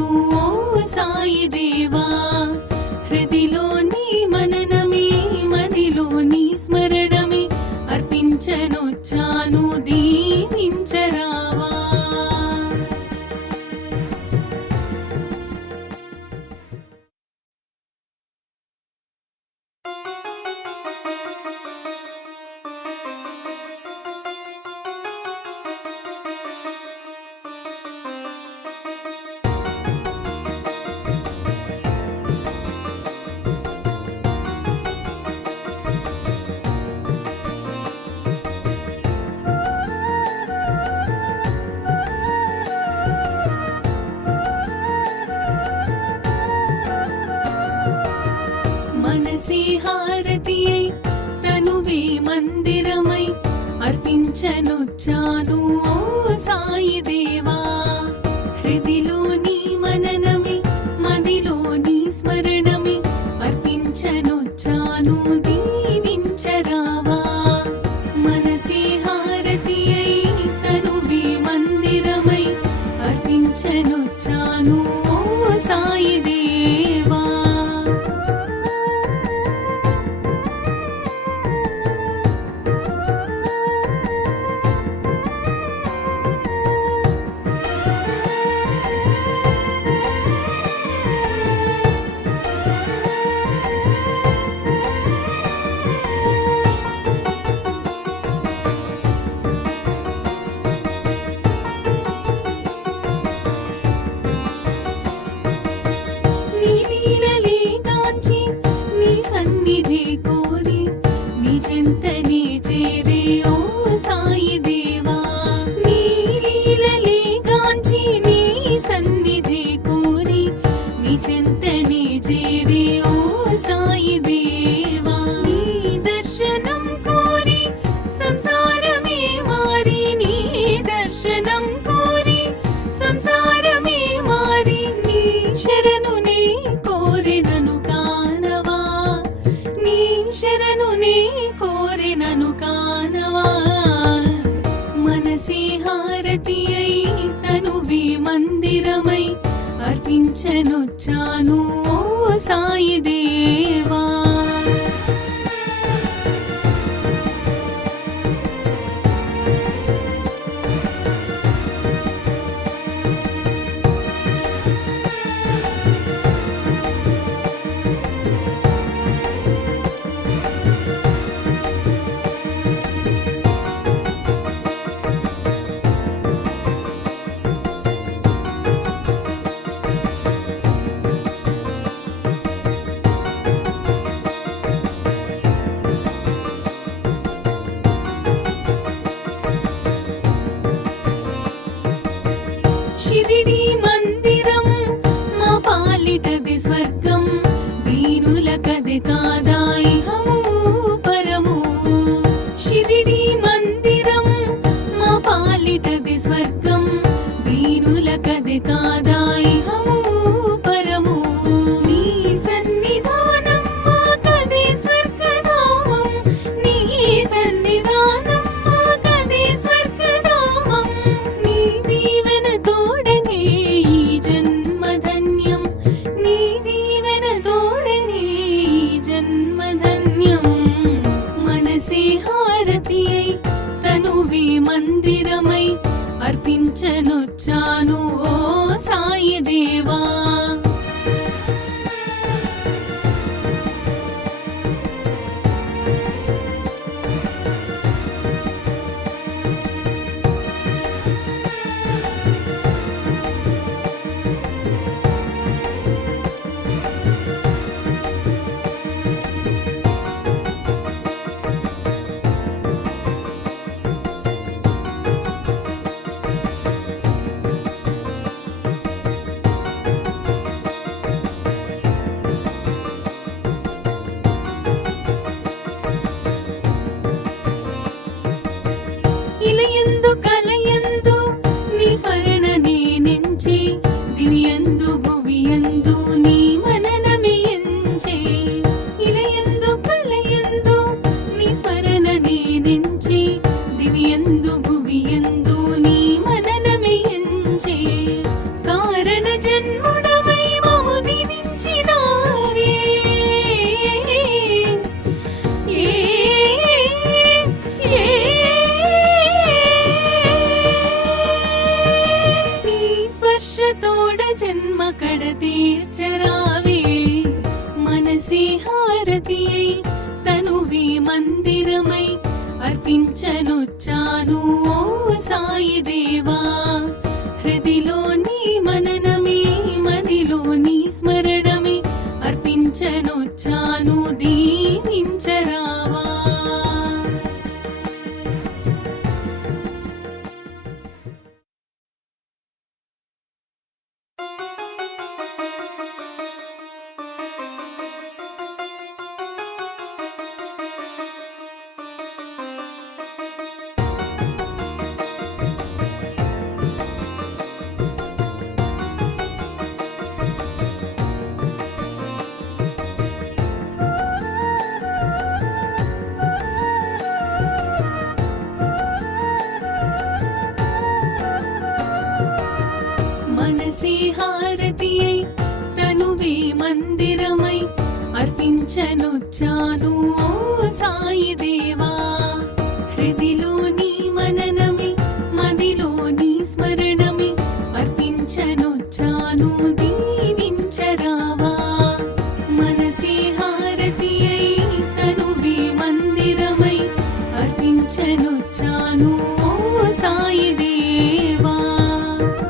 Jesus. నేనొచ్చాను ఓ సాయి మార్చనొచ్చాను ఓ కడ తీర్చరావే. మనసే హారతియై తనువే మందిరమై అర్పించను जानो